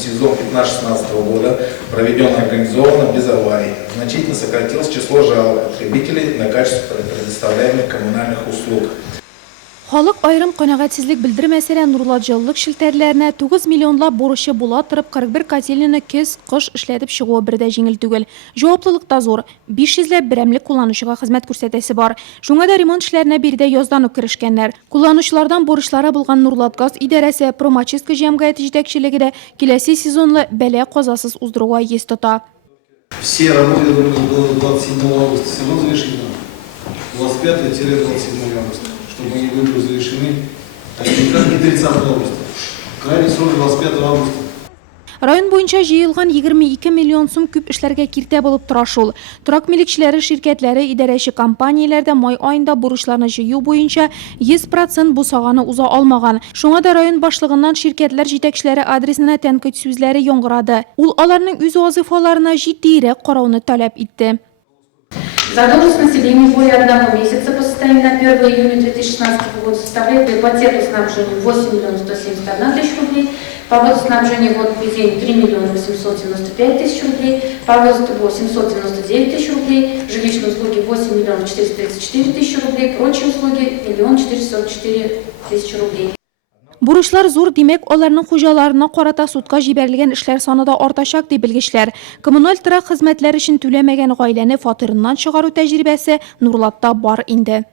сезон 15-16 года проведен организованно без аварий. Значительно сократилось число жалоб потребителей на качество предоставляемых коммунальных услуг. Халык айрым канагатьсезлек белдермәсә, Нурлат җылылык шелтәрләренә 9 миллионлап бурычы була торып 41 котельняны көз-кыш эшләтеп чыгуы бердә җиңел түгел. Җаваплылык та зур. 500ләп берәмлек кулланучыга хезмәт күрсәтәсе бар. Шуңа да ремонт эшләренә биредә яздан ук керешкәннәр. Кулланучылардан бурычлары булган Нурлатгаз идарәсе Промачистка җәмгыяте җитәкчелеге дә киләсе сезонлы бәла казасыз уздыруга йөз тота. Все работы до 27 августа сезон завершен. 25-27 августа. Чтобы они были завершены, не 30 августа. Крайний срок 25 августа. Район буенча җыелган 22 миллион сум күп эшләргә киртә булып тора шул. Торак милекчеләре, ширкәтләре, идарәче компанияләрдә май аенда бурычларны җыю буенча 100% бусаганы уза алмаган. Шуңа да район башлыгыннан ширкәтләр җитәкчеләре адресына тәнкыйть сүзләре яңгырады. Ул аларның үз вазифаларына җитдирәк карауны таләп итте. Задолженность населения более одного месяца по состоянию на 1 июня 2016 года составляет по ипотекоснабжению 8 миллионов 171 тысяч рублей, по водоснабжению и водоотведению 3 миллиона 895 тысяч рублей, по воздуху 799 тысяч рублей, жилищные услуги 8 миллионов 434 тысячи рублей, прочие услуги 1 444 тысячи рублей. Бурычлар зур, димәк, аларның хуҗаларына карата судка җибәрелгән эшләр саны да артачак дип белгечләр. Коммуналь торак хезмәтләр өчен түләмәгән гаиләне фатирыннан чыгару тәҗрибәсе Нурлатта бар инде.